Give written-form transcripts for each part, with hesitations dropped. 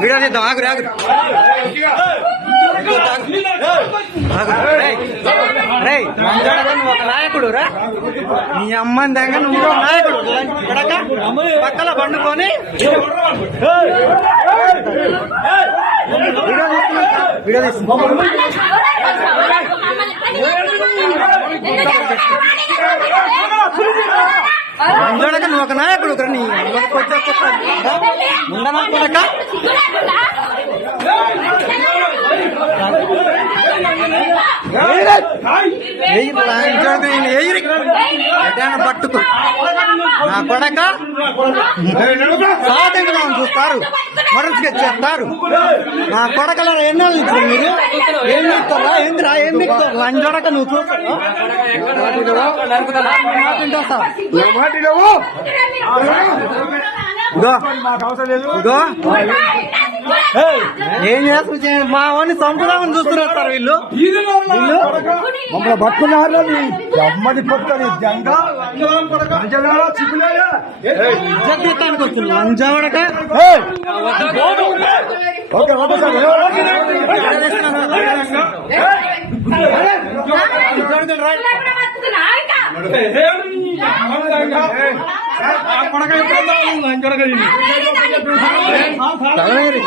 Video చేద్దాం. ఆగురు ఆగురు నువ్వు ఒక నాయకుడు రా. నీ అమ్మని దగ్గర నువ్వు నాయకుడు పక్కన పండుకొని వీడియో తీసుకున్నా. మంజోడక నువ్వు ఒక నాయకుడు నీ ఉండనా కొడక. పట్టుకు నా కొడక చూస్తారు, మరొక చేస్తారు. నా కొడకలో ఎన్నో ఇస్తారు మీరు. ఏం చెప్తారా? ఏందిరా? ఏం చెప్తారు? లంజోడక నువ్వు చూస్తావు. ఏం చేస్తారు? మా వాడిని చంపుదామని చూస్తున్నారు సార్ వీళ్ళు. మమ్మల్ని పట్టుకున్నారు. అమ్మది పట్టుకొని ఇజ్జతీతానికి వస్తుంది లంజావడక.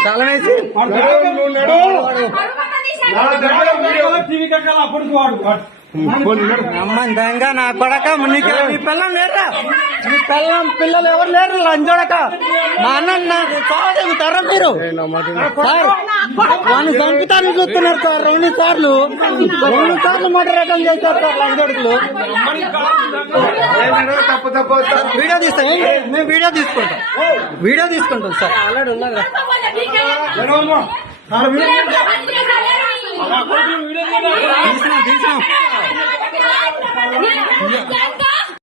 తలవేసి అమ్మని దంగా నా కొడక. నీకు నీ పిల్లలు లేరా? నీ పిల్లలు ఎవరు లేరు లంజోడక. మా అన్న నాకు చదువుతారా మీరు? వాడిని చంపుతానికి చూస్తున్నారు సార్. 2 సార్లు మోటరేటం చేశారు సార్ లంజోడుకులు. వీడియో తీస్తాం. మేము వీడియో తీసుకుంటాం సార్. ఆల్రెడీ ఉన్నదా?